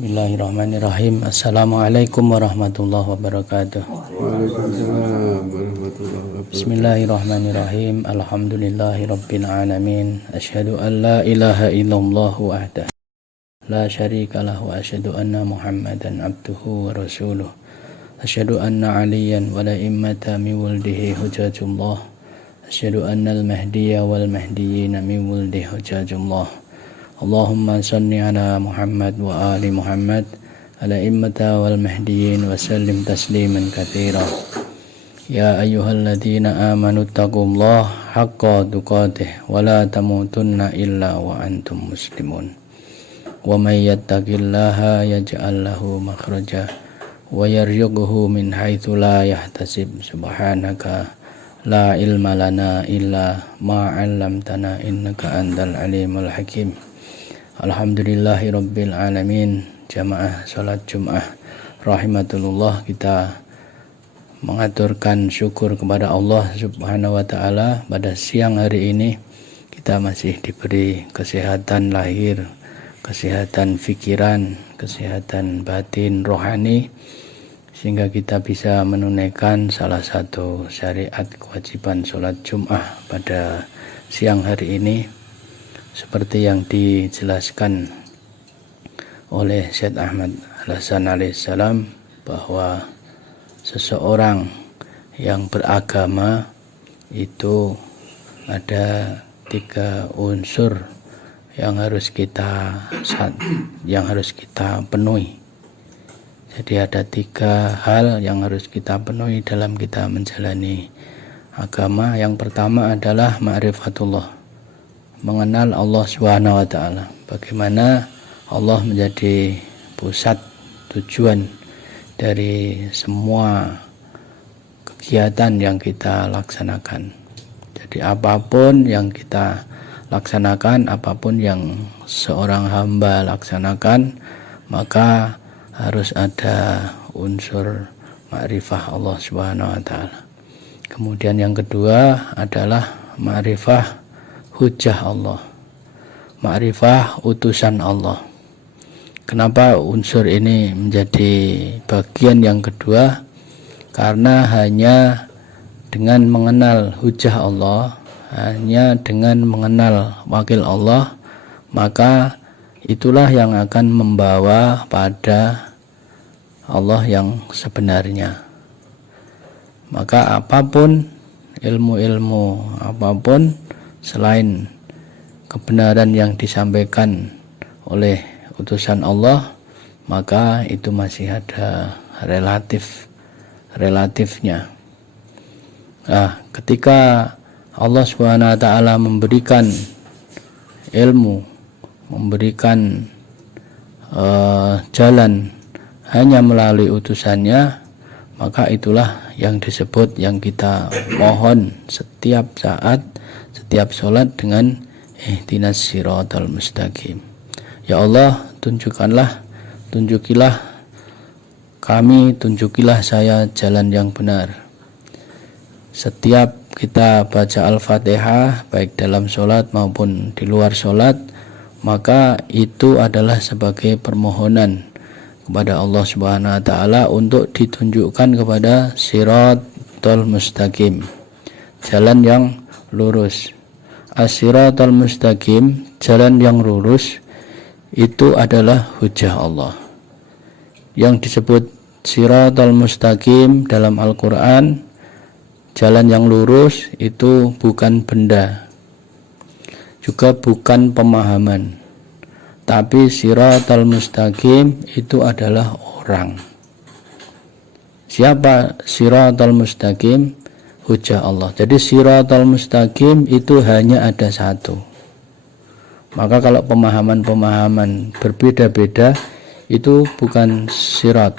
Bismillahirrahmanirrahim. Assalamualaikum warahmatullahi wabarakatuh. Waalaikumsalam warahmatullahi wabarakatuh. Bismillahirrahmanirrahim. Alhamdulillahi rabbil alamin. Asyhadu an la ilaha illallah wahdahu la syarika lahu wa asyhadu anna Muhammadan abduhu wa rasuluh. Asyhadu anna aliyan wa la immata min wuldihi hujajullah. Asyhadu anna al-mahdiyya wal mahdiyina min wuldihi hujajullah. Allahumma salli ala Muhammad wa ali Muhammad ala immata wal mahdiyin wa sallim tasliman katsira. Ya ayyuhalladzina amanu taqullaha haqqa tuqatih wa la tamutunna illa wa antum muslimun. Wa may yattaqillaha yaj'al lahu makhraja wa yarzuqhu min haitsu la yahtasib. Subhanaka la ilma lana illa ma 'allamtana innaka antal alimul hakim. Alhamdulillahi rabbil alamin. Jamaah salat Jumat rahimatullah, kita mengaturkan syukur kepada Allah Subhanahu wa taala. Pada siang hari ini kita masih diberi kesehatan lahir, kesehatan pikiran, kesehatan batin, rohani, sehingga kita bisa menunaikan salah satu syariat kewajiban salat Jumat pada siang hari ini, seperti yang dijelaskan oleh Syekh Ahmad Al-Hasan alaihissalam, bahwa seseorang yang beragama itu ada 3 unsur yang harus kita penuhi. Jadi ada 3 hal yang harus kita penuhi dalam kita menjalani agama. Yang pertama adalah ma'rifatullah, mengenal Allah Subhanahu wa taala. Bagaimana Allah menjadi pusat tujuan dari semua kegiatan yang kita laksanakan. Jadi apapun yang kita laksanakan, apapun yang seorang hamba laksanakan, maka harus ada unsur ma'rifah Allah Subhanahu wa taala. Kemudian yang kedua adalah ma'rifah hujjah Allah, ma'rifah utusan Allah. Kenapa unsur ini menjadi bagian yang kedua? Karena hanya dengan mengenal hujjah Allah, hanya dengan mengenal wakil Allah, maka itulah yang akan membawa pada Allah yang sebenarnya. Maka apapun ilmu-ilmu, apapun selain kebenaran yang disampaikan oleh utusan Allah, maka itu masih ada relatifnya. Nah, ketika Allah Subhanahu wa taala memberikan ilmu, memberikan jalan hanya melalui utusannya, maka itulah yang disebut, yang kita mohon setiap saat, setiap sholat dengan ihdinas siratal mustaqim. Ya Allah, tunjukilah kami, tunjukilah saya jalan yang benar. Setiap kita baca Al-Fatihah, baik dalam sholat maupun di luar sholat, maka itu adalah sebagai permohonan kepada Allah Subhanahu wa taala untuk ditunjukkan kepada siratal mustaqim, jalan yang lurus. As-siratal mustaqim, jalan yang lurus, itu adalah hujjah Allah. Yang disebut siratal mustaqim dalam Al-Quran, jalan yang lurus, itu bukan benda, juga bukan pemahaman, tapi siratal mustaqim itu adalah orang. Siapa siratal mustaqim? Hujjah Allah. Jadi siratal mustaqim itu hanya ada satu. Maka kalau pemahaman-pemahaman berbeda-beda, itu bukan sirat,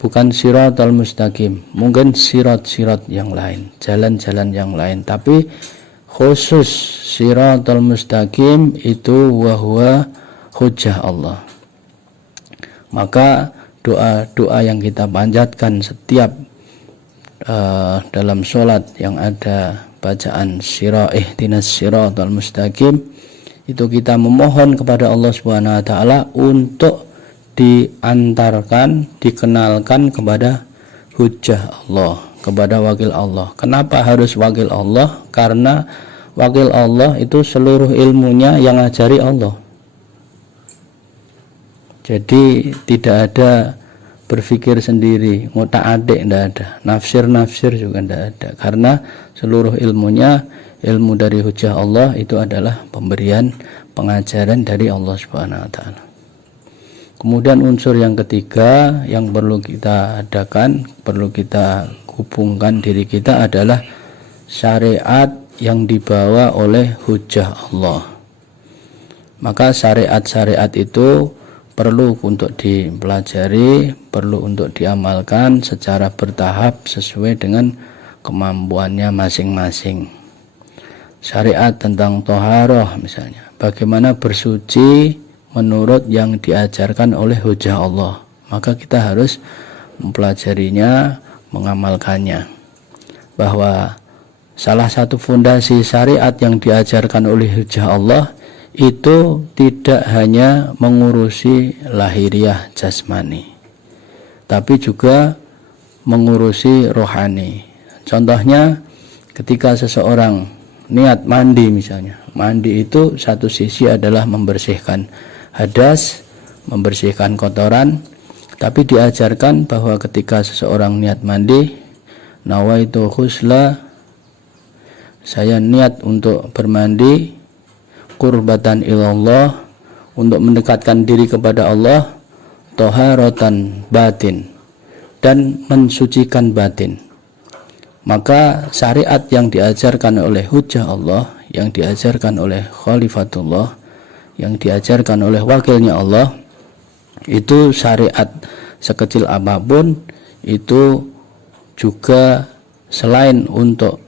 bukan siratal mustaqim. Mungkin sirat-sirat yang lain, jalan-jalan yang lain, tapi khusus siratal mustaqim itu wahwa hujjah Allah. Maka doa-doa yang kita panjatkan setiap dalam sholat yang ada bacaan ihdinas siratal mustaqim, itu kita memohon kepada Allah Subhanahu wa taala untuk diantarkan, dikenalkan kepada hujjah Allah, kepada wakil Allah. Kenapa harus wakil Allah? Karena wakil Allah itu seluruh ilmunya yang ngajari Allah. Jadi tidak ada berpikir sendiri, ngotak-atik, tidak ada. Nafsir juga tidak ada. Karena seluruh ilmunya, ilmu dari hujjah Allah itu adalah pemberian pengajaran dari Allah Subhanahu wa taala. Kemudian unsur yang ketiga yang perlu kita adakan, perlu kita hubungkan diri kita adalah syariat yang dibawa oleh hujjah Allah. Maka syariat-syariat itu perlu untuk dipelajari, perlu untuk diamalkan secara bertahap sesuai dengan kemampuannya masing-masing. Syariat tentang toharoh misalnya, bagaimana bersuci menurut yang diajarkan oleh hujjah Allah, maka kita harus mempelajarinya, mengamalkannya. Bahwa salah satu fondasi syariat yang diajarkan oleh hujjah Allah itu tidak hanya mengurusi lahiriah jasmani, tapi juga mengurusi rohani. Contohnya ketika seseorang niat mandi misalnya, mandi itu satu sisi adalah membersihkan hadas, membersihkan kotoran, tapi diajarkan bahwa ketika seseorang niat mandi, nawaitu ghusla, saya niat untuk bermandi, qurbatan ilallah, untuk mendekatkan diri kepada Allah, toharatan batin, dan mensucikan batin. Maka syariat yang diajarkan oleh hujjah Allah, yang diajarkan oleh khalifatullah, yang diajarkan oleh wakilnya Allah, itu syariat sekecil apapun itu juga selain untuk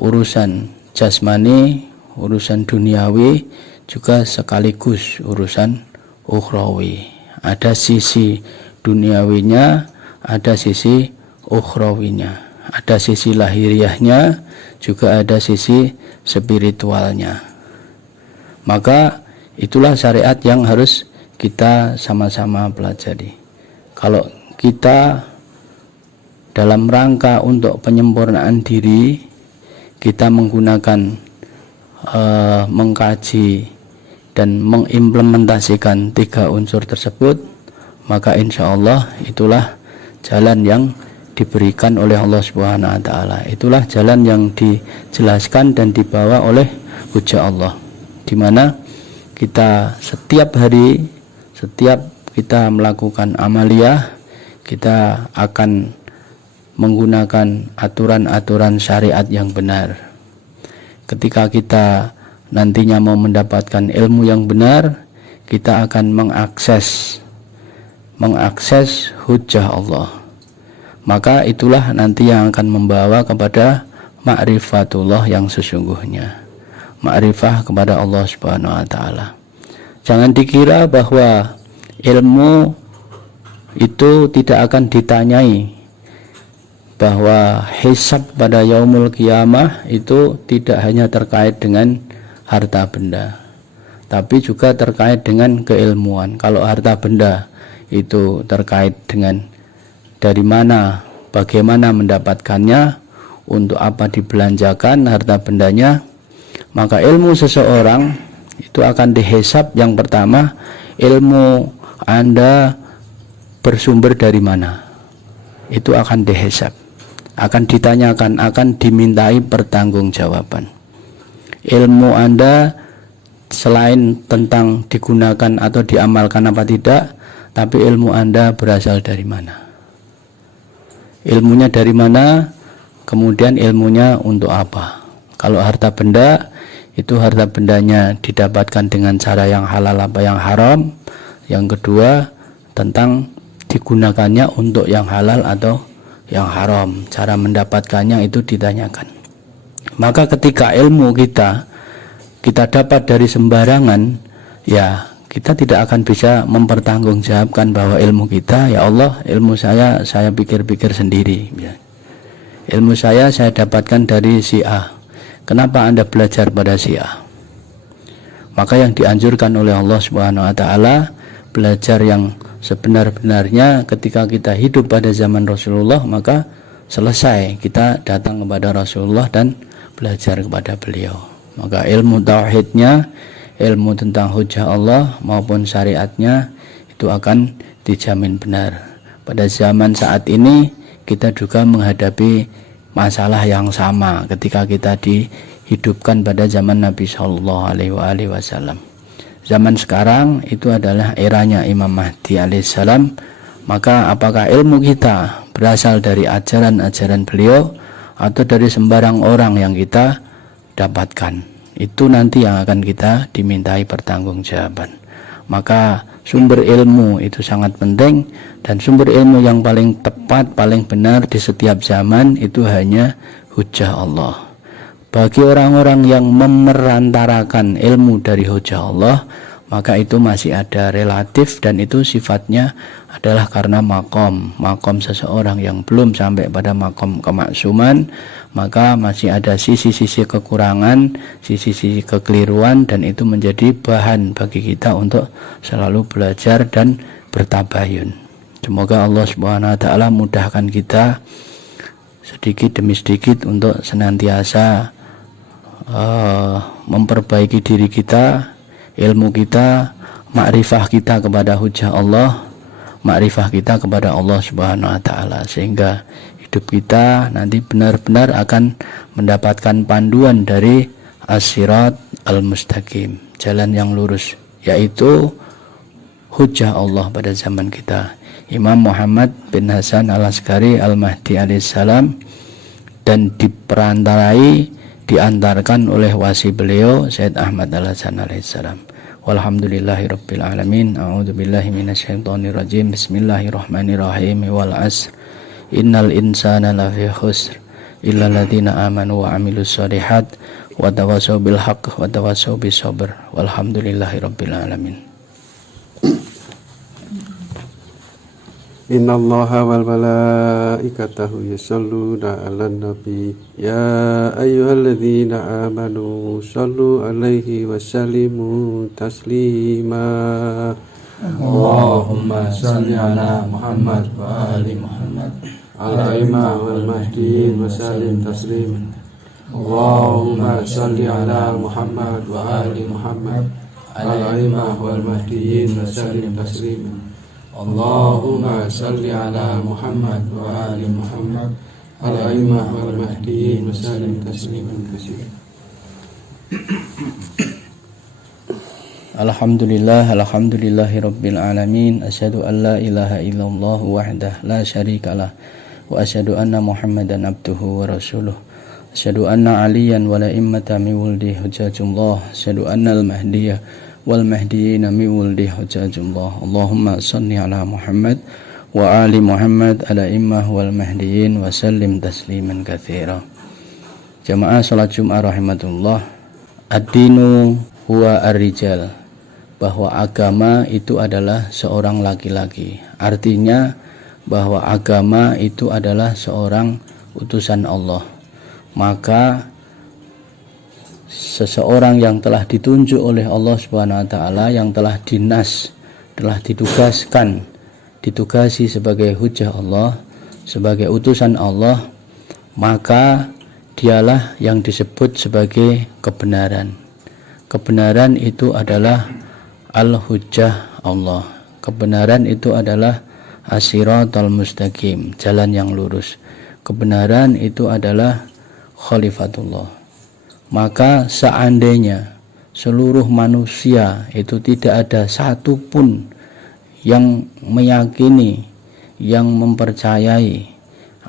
urusan jasmani, urusan duniawi, juga sekaligus urusan ukhrawi. Ada sisi duniawinya, ada sisi ukhrawinya, ada sisi lahiriahnya, juga ada sisi spiritualnya. Maka itulah syariat yang harus kita sama-sama pelajari. Kalau kita dalam rangka untuk penyempurnaan diri, kita menggunakan mengkaji dan mengimplementasikan 3 unsur tersebut, maka insya Allah itulah jalan yang diberikan oleh Allah Subhanahu wa taala. Itulah jalan yang dijelaskan dan dibawa oleh hujjah Allah, di mana kita setiap hari, setiap kita melakukan amaliyah, kita akan menggunakan aturan-aturan syariat yang benar. Ketika kita nantinya mau mendapatkan ilmu yang benar, kita akan mengakses hujjah Allah. Maka itulah nanti yang akan membawa kepada ma'rifatullah yang sesungguhnya, ma'rifah kepada Allah Subhanahu wa taala. Jangan dikira bahwa ilmu itu tidak akan ditanyai, bahwa hisab pada yaumul qiyamah itu tidak hanya terkait dengan harta benda, tapi juga terkait dengan keilmuan. Kalau harta benda itu terkait dengan dari mana, bagaimana mendapatkannya, untuk apa dibelanjakan harta bendanya, maka ilmu seseorang itu akan dihisab. Yang pertama, ilmu Anda bersumber dari mana, itu akan dihisab, akan ditanyakan, akan dimintai pertanggungjawaban. Ilmu Anda selain tentang digunakan atau diamalkan apa tidak, tapi ilmu Anda berasal dari mana, ilmunya dari mana, kemudian ilmunya untuk apa. Kalau harta benda, itu harta bendanya didapatkan dengan cara yang halal apa yang haram. Yang kedua, tentang digunakannya untuk yang halal atau yang haram, cara mendapatkannya itu ditanyakan. Maka ketika ilmu kita dapat dari sembarangan, ya kita tidak akan bisa mempertanggungjawabkan bahwa ilmu kita, ya Allah, ilmu saya pikir-pikir sendiri, ilmu saya dapatkan dari si A, kenapa Anda belajar pada si A? Maka yang dianjurkan oleh Allah Subhanahu wa taala, belajar yang sebenar-benarnya ketika kita hidup pada zaman Rasulullah, maka selesai kita datang kepada Rasulullah dan belajar kepada beliau. Maka ilmu tauhidnya, ilmu tentang hujjah Allah maupun syariatnya itu akan dijamin benar. Pada zaman saat ini kita juga menghadapi masalah yang sama ketika kita dihidupkan pada zaman Nabi Shallallahu Alaihi Wasallam. Zaman sekarang itu adalah eranya Imam Mahdi alaihissalam. Maka apakah ilmu kita berasal dari ajaran-ajaran beliau atau dari sembarang orang yang kita dapatkan, itu nanti yang akan kita dimintai pertanggungjawaban. Maka sumber ilmu itu sangat penting, dan sumber ilmu yang paling tepat, paling benar di setiap zaman itu hanya hujjah Allah. Bagi orang-orang yang memerantarakan ilmu dari hujjah Allah, maka itu masih ada relatif, dan itu sifatnya adalah karena makom seseorang yang belum sampai pada makom kemaksuman, maka masih ada sisi-sisi kekurangan, sisi-sisi kekeliruan, dan itu menjadi bahan bagi kita untuk selalu belajar dan bertabayun. Semoga Allah Subhanahu wa taala mudahkan kita sedikit demi sedikit untuk senantiasa memperbaiki diri kita, ilmu kita, makrifah kita kepada hujjah Allah, makrifah kita kepada Allah Subhanahu wa taala, sehingga hidup kita nanti benar-benar akan mendapatkan panduan dari as-sirat al-mustaqim, jalan yang lurus, yaitu hujjah Allah pada zaman kita. Imam Muhammad bin Hasan al-Askari al-Mahdi alaihissalam, dan diantarkan oleh wasi beliau Sayyid Ahmad al-Hasan alaihissalam. Walhamdulillahirabbil alamin. A'udzubillahi minasyaitonirrajim. Bismillahirrahmanirrahim. Wal 'asr. Innal insana lafi khusr illa alladziina amanu wa 'amilus shalihat wa tawassaw bil haqq wa tawassaw bis sabr. Walhamdulillahirabbil alamin. Innallaha wal malaikatahu yusholluna 'alan nabi ya ayyuhalladzina amanu shallu 'alaihi wa sallimu taslima. Allahumma shalli ala Muhammad wa ali Muhammad al-a'immah wal mahdiin wa sallim tasliman. Allahumma shalli ala Muhammad wa ali Muhammad al-a'immah wal mahdiin wa sallim tasliman. Allahumma salli ala Muhammad wa ali Muhammad al-a'immah wal mahdiin wa sallim tasliman katsiran. Alhamdulillahirabbil alamin. Asyhadu an la ilaha illallah wahdahu la syarikalah wa asyhadu anna Muhammadan abduhu wa rasuluh. Asyhadu anna aliyan wa la immata min wuldi hujjatullah. Asyhadu anna al-mahdiyya wal mahdiyina min wuldi hujjatullah. Allahumma shalli ala Muhammad wa ali Muhammad ala immah wal mahdiyin wa sallim tasliman katsira. Jamaah salat Jumat rahimatullah. Ad-dinu huwa ar-rijal, bahwa agama itu adalah seorang laki-laki. Artinya bahwa agama itu adalah seorang utusan Allah. Maka seseorang yang telah ditunjuk oleh Allah Subhanahu wa taala, yang telah ditugasi sebagai hujjah Allah, sebagai utusan Allah, maka dialah yang disebut sebagai kebenaran. Kebenaran itu adalah al-hujjah Allah. Kebenaran itu adalah as-siratal mustaqim, jalan yang lurus. Kebenaran itu adalah khalifatullah. Maka seandainya seluruh manusia itu tidak ada satupun yang meyakini, yang mempercayai,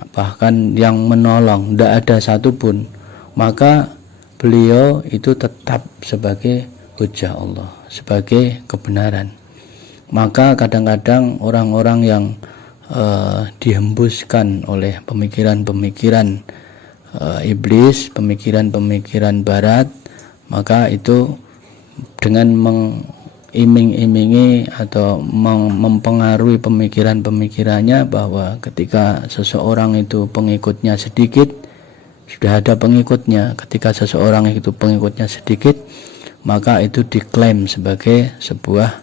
bahkan yang menolong, tidak ada satupun, maka beliau itu tetap sebagai hujjah Allah, sebagai kebenaran. Maka kadang-kadang orang-orang yang dihembuskan oleh pemikiran-pemikiran iblis, pemikiran-pemikiran barat, maka itu dengan mengiming-imingi atau mempengaruhi pemikiran-pemikirannya bahwa ketika seseorang itu pengikutnya sedikit, sudah ada pengikutnya. Ketika seseorang itu pengikutnya sedikit, maka itu diklaim sebagai sebuah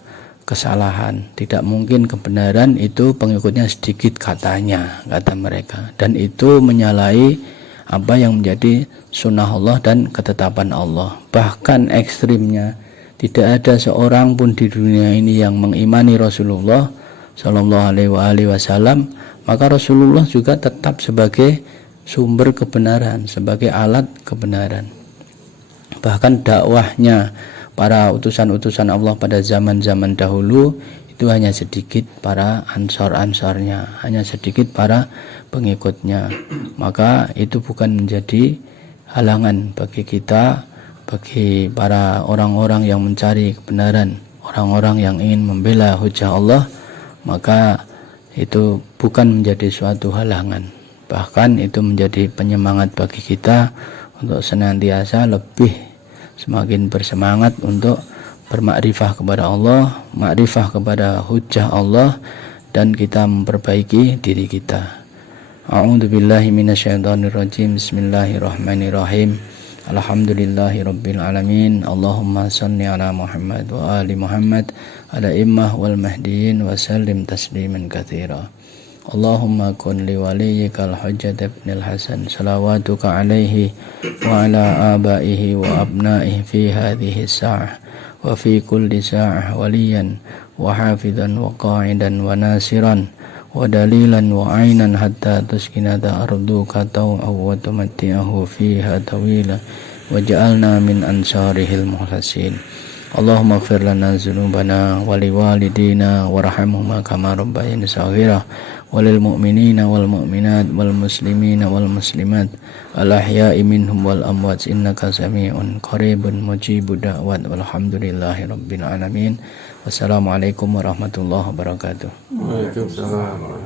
kesalahan. Tidak mungkin kebenaran itu pengikutnya sedikit katanya, kata mereka. Dan itu menyalahi apa yang menjadi sunnah Allah dan ketetapan Allah. Bahkan ekstrimnya, tidak ada seorang pun di dunia ini yang mengimani Rasulullah Shallallahu Alaihi Wasallam, maka Rasulullah juga tetap sebagai sumber kebenaran, sebagai alat kebenaran. Bahkan dakwahnya para utusan-utusan Allah pada zaman-zaman dahulu itu hanya sedikit para ansor-ansornya, hanya sedikit para pengikutnya. Maka itu bukan menjadi halangan bagi kita, bagi para orang-orang yang mencari kebenaran, orang-orang yang ingin membela hujah Allah, maka itu bukan menjadi suatu halangan. Bahkan itu menjadi penyemangat bagi kita untuk senantiasa lebih semakin bersemangat untuk bermakrifah kepada Allah, makrifah kepada hujjah Allah, dan kita memperbaiki diri kita. A'udzubillahi minasyaitonirrajim. Bismillahirrahmanirrahim. Alhamdulillahirabbil alamin. Allahumma shalli ala Muhammad wa ali Muhammad ala immah wal mahdiyin wa sallim tasliman katsira. Allahumma kun li waliyyikal hujjat ibnil Hasan salawatuka alaihi wa ala abaihi wa abnaihi fi hadhihi sa'ah wa fi kulli sa'ah waliyan wa hafidhan wa qa'idan wa nasiran wa dalilan wa ainan hatta tuskinata arduka taw'aw wa tumatti'ahu fiha tawila wa ja'alna min ansarihil muhlasin. Allahumma ighfir lana dzunubana wa liwalidina warhamhuma kama rabbayana shaghira walil mu'minina wal mu'minat wal muslimina wal muslimat al ahya'i minhum wal amwat innaka sami'un qaribun mujibud da'wat walhamdulillahi rabbil alamin. Wassalamualaikum warahmatullahi wabarakatuh. Waalaikumsalam.